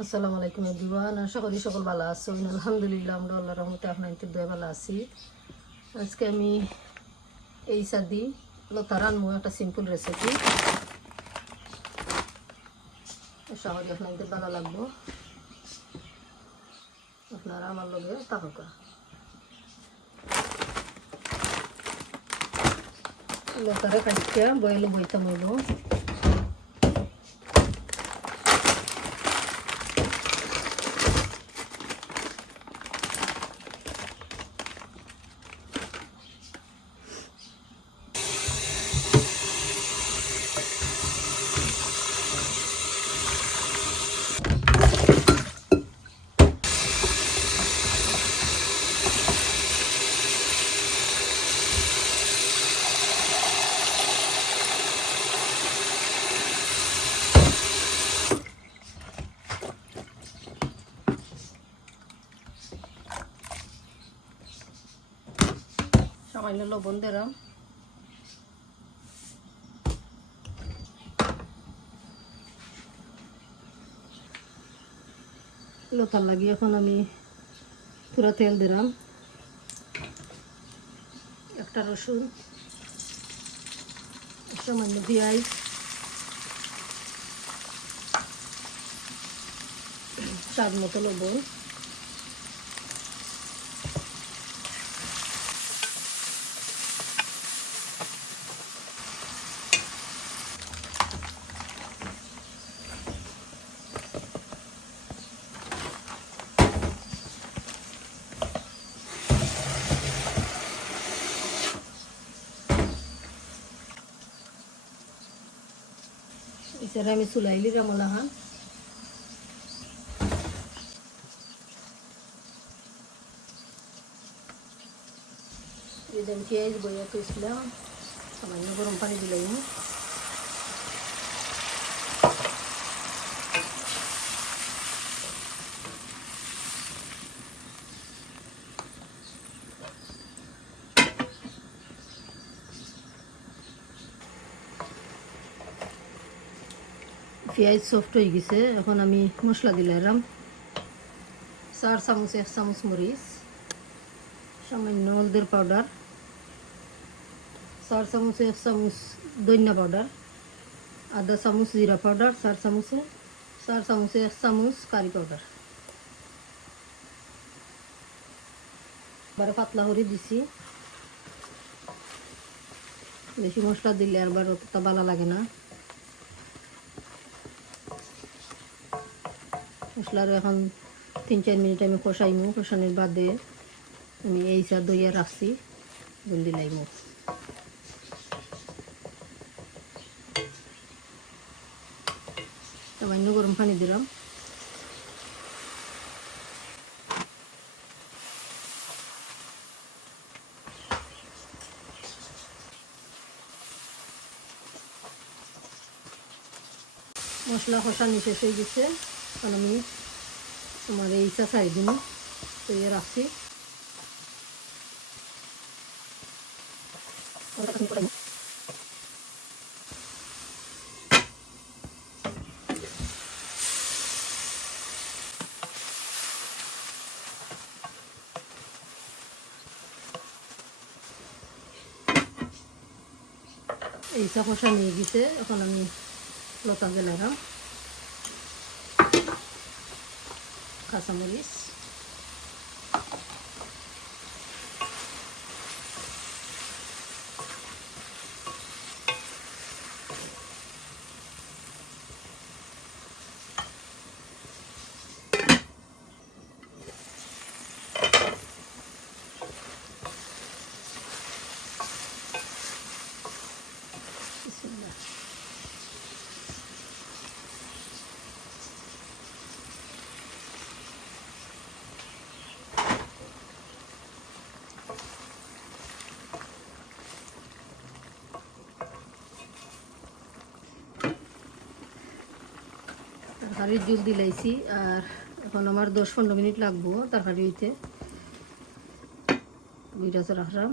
আসসালামু আলাইকুম এভরিওয়ান। আশা করি সকল ভালো আছো। আলহামদুলিল্লাহ আমরা আল্লাহর রহমতে আপনাদের দয়া ভালো আছি। আজকে আমি এই সাদি লতা রান্না একটা সিম্পল রেসিপি, আশা করি আপনাদের ভালো লাগবো। আপনারা আমার লগে থাকুকা। লতারে কাটিয়া বয়েলে বইতাম হইল। সামান্য লবণ দিলাম। লতার লাগি এখন আমি পুরা তেল দিলাম, একটা রসুন, সামান্য পেঁয়াজ, স্বাদ মতো লবণ, এছাড়া আমি চুলাইলি রামলা হান আমি পেঁয়াজ বইয়া পেয়েছিলাম, সামান্য গরম পানি দিলাম। পেঁয়াজ সফট হয়ে গেছে, এখন আমি মশলা দিলাম। 4 চামচ 1 চামচ মরিচ, সামান্য হলদের পাউডার, 4 চামচ 1 চামচ ধনিয়া পাউডার, আধা চামচ জিরা পাউডার, 4 চামচে 1 চামচ কারি পাউডার। এবারে পাতলা করে দিছি। বেশি মশলা দিলে আবার অতটা ভালো লাগে না। মশলার এখন 3-4 মিনিট আমি কষাইমু। কষানোর বাদে আমি এই চা দইয়া রাখছি জল দিলাইমু। সামান্য গরম পানি দিলাম। মশলা কষানি শেষ হয়ে গেছে, এখন আমি তোমার এই চা চাই দিন দইয়া রাখছি। এই চা কষা নিয়ে গেছে, এখন আমি লতা দিলাম, কাঁচামরিচ, তরকারির জল দিলাইছি। আর এখন আমার 10-15 মিনিট লাগবো তরকারি হইতে। বুইটা রাখলাম।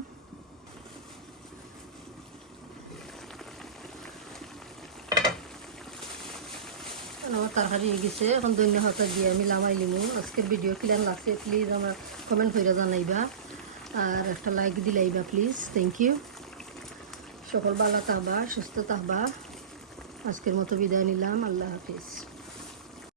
আমার তরকারি হয়ে গেছে, এখন ধনিয়া পাতা দিয়ে আমি লামাই লিমু। আজকের ভিডিও ক্লিয়ার লাগছে প্লিজ আমার কমেন্ট করে জানাইবা, আর একটা লাইক দিলাইবা প্লিজ। Thank you. সকল ভালো থাকবা, সুস্থ থাকবা। আজকের মতো বিদায় নিলাম। আল্লাহ হাফিজ।